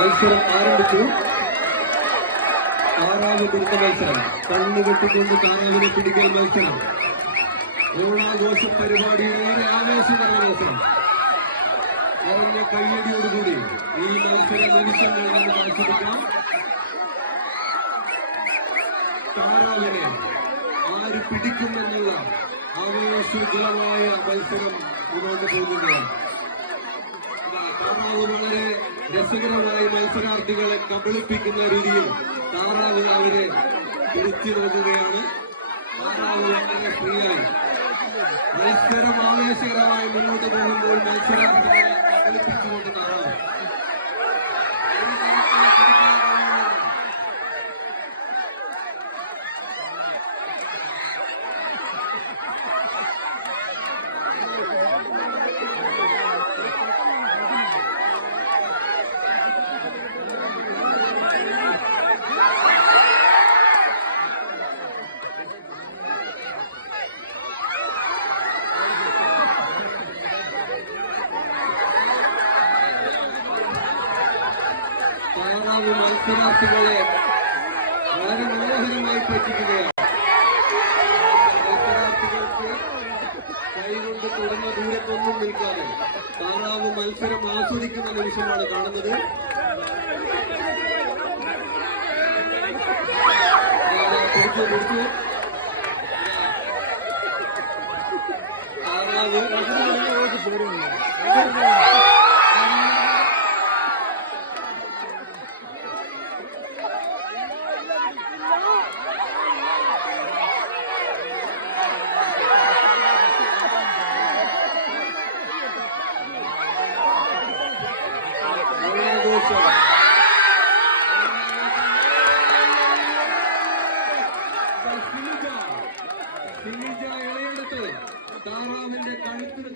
മത്സരം ആരംഭിച്ചു. താറാവ് പിടുത്ത മത്സരം. കണ്ണു കെട്ടിക്കൊണ്ട് താറാവിനെ പിടിക്കൽ മത്സരം. ഓണാഘോഷ പരിപാടിയുടെ ഏറെ ആവേശം നിറഞ്ഞ മത്സരം. നിറഞ്ഞ കയ്യടിയോടുകൂടി ഈ മത്സര നിമിഷങ്ങൾ നമുക്ക് ആസ്വദിക്കാം. താറാവിനെ ആര് പിടിക്കുമെന്നുള്ള ആവേശജലമായ മത്സരം മുന്നോട്ട് പോകുകയാണ്. താറാവ് വളരെ രസകരമായി മത്സരാർത്ഥികളെ കബളിപ്പിക്കുന്ന രീതിയിൽ താറാവ് അവരെ തിരിച്ചു നോക്കുകയാണ്. താറാവ് വളരെ ഫ്രീയായി മത്സരം ആവേശകരമായി മുന്നോട്ട് പോകുമ്പോൾ മത്സരാർത്ഥികളെ കബളിപ്പിച്ചുകൊണ്ട് താറാവ് താറാവ് മത്സരാർത്ഥികളെ വളരെ മനോഹരമായി പറ്റിക്കുകയാണ്. മത്സരാർത്ഥികൾക്ക് കൈകൊണ്ട് തുടർന്ന ദൂരത്തൊന്നും നിൽക്കാതെ താറാവ് മത്സരം ആസ്വദിക്കുന്ന നിമിഷമാണ് കാണുന്നത്. പിടിച്ചു താറാവ് ഇളയെടുത്ത് താറാവിന്റെ കഴുത്തിന്